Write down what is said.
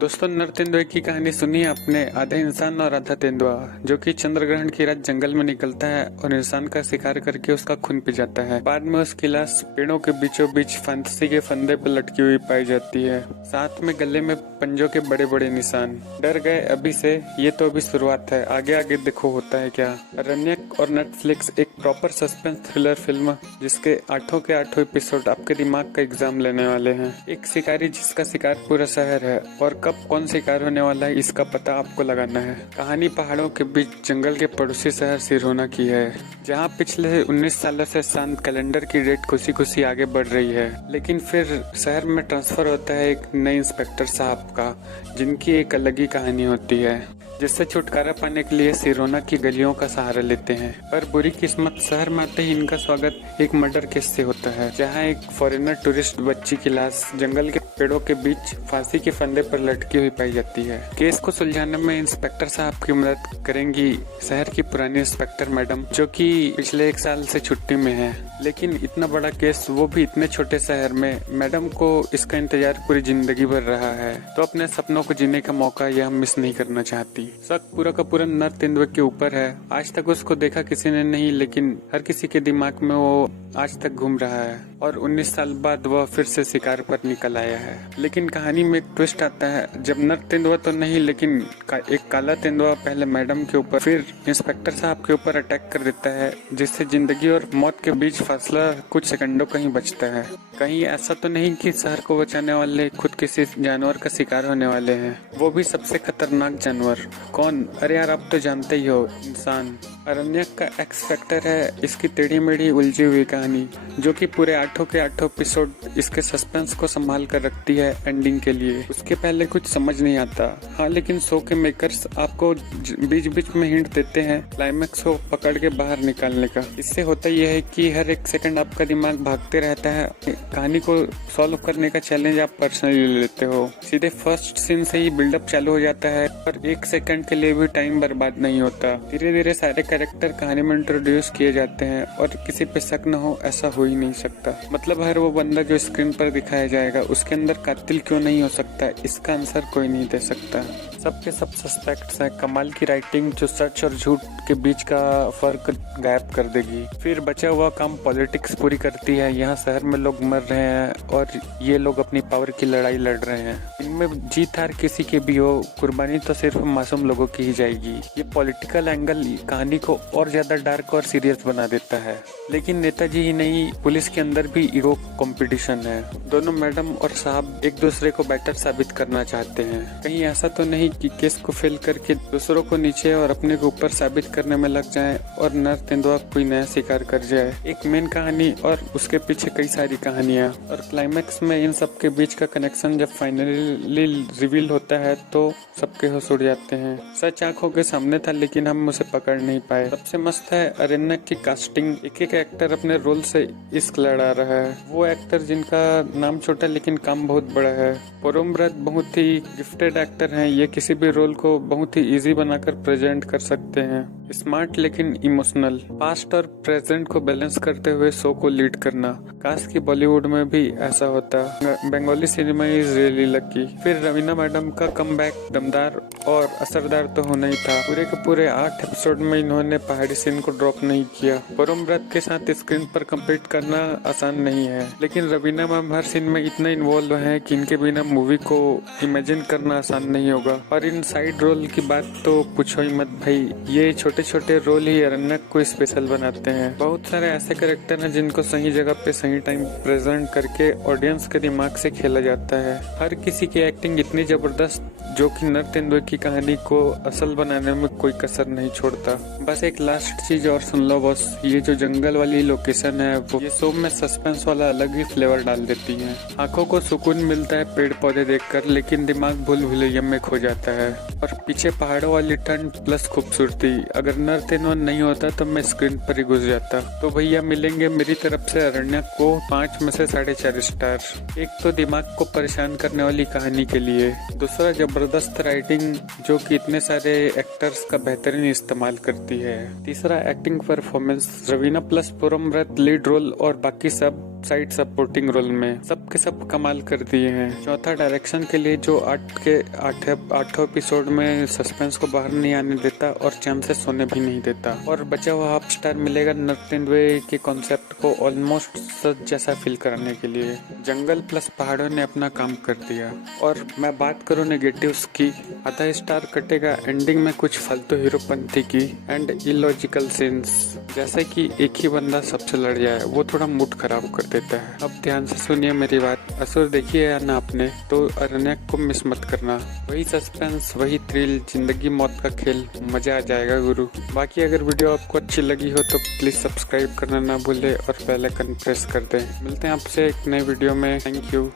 दोस्तों, नर तेंदुए की कहानी सुनी है आपने। आधा इंसान और आधा तेंदुआ, जो कि चंद्र ग्रहण की रात जंगल में निकलता है और इंसान का शिकार करके उसका खून पी जाता है। बाद में उसकी लाश पेड़ों के बीचों बीच फांसी के फंदे पर लटकी हुई पाई जाती है, साथ में गले में पंजों के बड़े बड़े निशान। डर गए अभी से? ये तो अभी शुरुआत है, आगे आगे देखो होता है क्या। अरण्यक और नेटफ्लिक्स एक प्रॉपर सस्पेंस थ्रिलर फिल्म जिसके आठों के आठों एपिसोड आपके दिमाग का एग्जाम लेने वाले हैं। एक शिकारी जिसका शिकार पूरा शहर है और कब कौन शिकार होने वाला है इसका पता आपको लगाना है। कहानी पहाड़ों के बीच जंगल के पड़ोसी शहर सिरोना की है, जहां पिछले 19 सालों से शांत कैलेंडर की डेट खुशी खुशी आगे बढ़ रही है। लेकिन फिर शहर में ट्रांसफर होता है एक नए इंस्पेक्टर साहब का, जिनकी एक अलग ही कहानी होती है, जिससे छुटकारा पाने के लिए सिरोना की गलियों का सहारा लेते हैं। पर बुरी किस्मत, शहर में आते ही इनका स्वागत एक मर्डर केस से होता है, जहां एक फॉरेनर टूरिस्ट बच्ची की लाश जंगल के पेड़ों के बीच फांसी के फंदे पर लटकी हुई पाई जाती है। केस को सुलझाने में इंस्पेक्टर साहब की मदद करेंगी शहर की पुरानी इंस्पेक्टर मैडम, जो कि पिछले 1 साल से छुट्टी में है। लेकिन इतना बड़ा केस, वो भी इतने छोटे शहर में, मैडम को इसका इंतजार पूरी जिंदगी भर रहा है, तो अपने सपनों को जीने का मौका यह मिस नहीं करना चाहती। शक पूरा का पूरा नर तेंदुए के ऊपर है। आज तक उसको देखा किसी ने नहीं, लेकिन हर किसी के दिमाग में वो आज तक घूम रहा है और 19 साल बाद वह फिर से शिकार पर निकल आया है। लेकिन कहानी में एक ट्विस्ट आता है, जब नर तेंदुआ तो नहीं लेकिन एक काला तेंदुआ पहले मैडम के ऊपर फिर इंस्पेक्टर साहब के ऊपर अटैक कर देता है, जिससे जिंदगी और मौत के बीच फासला कुछ सेकंडों का ही बचता है। कहीं ऐसा तो नहीं कि शहर को बचाने वाले खुद किसी जानवर का शिकार होने वाले हैं, वो भी सबसे खतरनाक जानवर। कौन? अरे यार, आप तो जानते ही हो, इंसान। अरण्यक का एक्स फैक्टर है इसकी टेढ़ी मेढ़ी उलझी हुई कहानी, जो कि पूरे आठों के आठों एपिसोड इसके सस्पेंस को संभाल कर रखती है एंडिंग के लिए। उसके पहले कुछ समझ नहीं आता। हाँ, लेकिन शो के मेकर्स आपको बीच बीच में हिंट देते हैं क्लाइमेक्स को पकड़ के बाहर निकालने का। इससे होता यह है कि हर एक सेकंड आपका दिमाग भागते रहता है। कहानी को सॉल्व करने का चैलेंज आप पर्सनली ले लेते हो। सीधे फर्स्ट सीन से ही बिल्डअप चालू हो जाता है और 1 सेकंड के लिए भी टाइम बर्बाद नहीं होता। धीरे धीरे सारे कैरेक्टर कहानी में इंट्रोड्यूस किए जाते हैं और किसी पे शक न हो ऐसा हो ही नहीं सकता। मतलब हर वो बंदा जो स्क्रीन पर दिखाया जाएगा उसके अंदर कातिल क्यों नहीं हो सकता, इसका आंसर कोई नहीं दे सकता। सबके सब सस्पेक्ट्स हैं। कमाल की राइटिंग जो सच और झूठ के बीच का फर्क गायब कर देगी। फिर बचा हुआ काम पॉलिटिक्स पूरी करती है। यहाँ शहर में लोग मर रहे हैं और ये लोग अपनी पावर की लड़ाई लड़ रहे हैं। इनमें जीत हार किसी के भी हो, कुर्बानी तो सिर्फ मासूम लोगों की ही जाएगी। ये पॉलिटिकल एंगल कहानी को और ज्यादा डार्क और सीरियस बना देता है। लेकिन नेताजी ही नहीं, पुलिस के अंदर भी ईगो कंपटीशन है। दोनों मैडम और साहब एक दूसरे को बेटर साबित करना चाहते हैं। कहीं ऐसा तो नहीं कि केस को फेल करके दूसरों को नीचे और अपने को ऊपर साबित करने में लग जाएं और नर तेंदुआ कोई नया शिकार कर जाए। एक मेन कहानी और उसके पीछे कई सारी कहानियां, और क्लाइमेक्स में इन सब के बीच का कनेक्शन जब फाइनली रिवील होता है तो सबके होश उड़ जाते हैं। सच आंखों के सामने था लेकिन हम उसे पकड़ नहीं पाए। सबसे मस्त है अरण्यक की कास्टिंग। एक एक एक्टर अपने रोल से इश्क लड़ा रहा है। वो एक्टर जिनका नाम छोटा लेकिन काम बहुत बड़ा है। पोरमव्रत बहुत ही गिफ्टेड एक्टर हैं। ये किसी भी रोल को बहुत ही इजी बनाकर प्रेजेंट कर सकते हैं। स्मार्ट लेकिन इमोशनल, पास्ट और प्रेजेंट को बैलेंस करते हुए शो को लीड करना। काश की बॉलीवुड में भी ऐसा होता। Bengali cinema is really lucky. फिर रवीना मैडम का कमबैक दमदार और असरदार तो होना ही था। पूरे के पूरे 8 एपिसोड में इन्होंने पहाड़ी सीन को ड्रॉप नहीं किया। पोरमव्रत के साथ स्क्रीन पर कम्पीट करना आसान नहीं है, लेकिन रवीना मैम हर सीन में इतना इन्वॉल्व है कि इनके बिना मूवी को इमेजिन करना आसान नहीं होगा। और इन साइड रोल की बात तो पूछो ही मत भाई, ये छोटे छोटे रोल ही अरण्यक को स्पेशल बनाते हैं। बहुत सारे ऐसे कैरेक्टर हैं जिनको सही जगह पे सही टाइम प्रेजेंट करके ऑडियंस के दिमाग से खेला जाता है। हर किसी की एक्टिंग इतनी जबरदस्त जो कि नर तेंदुए की कहानी को असल बनाने में कोई कसर नहीं छोड़ता। बस एक लास्ट चीज और सुन लो बॉस, ये जो जंगल वाली लोकेशन है वो ये शो में सस्पेंस वाला अलग ही फ्लेवर डाल देती है। आंखों को सुकून मिलता है पेड़ पौधे देखकर, लेकिन दिमाग भूल भुलैया में खो जाता है। और पीछे पहाड़ों वाली ठंड प्लस खूबसूरती। अगर नर तेंदुआ नहीं होता तो मैं स्क्रीन पर ही घुस जाता। तो भैया मिलेंगे मेरी तरफ से अरण्यक को 5 में से 4.5 स्टार। एक तो दिमाग को परेशान करने वाली कहानी के लिए, दूसरा जबरदस्त राइटिंग जो कि इतने सारे एक्टर्स का बेहतरीन इस्तेमाल करती है, तीसरा एक्टिंग परफॉर्मेंस, रवीना प्लस पोरमव्रत लीड रोल और बाकी सब साइड सपोर्टिंग रोल में सबके सब कमाल कर दिए हैं। चौथा डायरेक्शन के लिए जो आठों एपिसोड में सस्पेंस को बाहर नहीं आने देता और चैन से सोने भी नहीं देता। और बचा हुआ हाफ स्टार मिलेगा नरतेंद्र के कॉन्सेप्ट को ऑलमोस्ट सच जैसा फील कराने के लिए। जंगल प्लस पहाड़ों ने अपना काम कर दिया। और मैं बात करूँ नेगेटिव्स की, आधा स्टार कटेगा एंडिंग में कुछ फालतू हीरोपंती की एंड इलॉजिकल सीन्स, जैसे कि एक ही बंदा सबसे लड़ जाए, वो थोड़ा मूड खराब कर देता है। अब ध्यान से सुनिए मेरी बात, असुर देखिए या ना आपने तो अरण्यक को मिस मत करना। वही सस्पेंस, वही थ्रिल, जिंदगी मौत का खेल, मजा आ जाएगा गुरु। बाकी अगर वीडियो आपको अच्छी लगी हो तो प्लीज सब्सक्राइब करना ना भूले और बेल आइकन प्रेस कर दें। मिलते हैं आपसे एक नए वीडियो में। Thank you.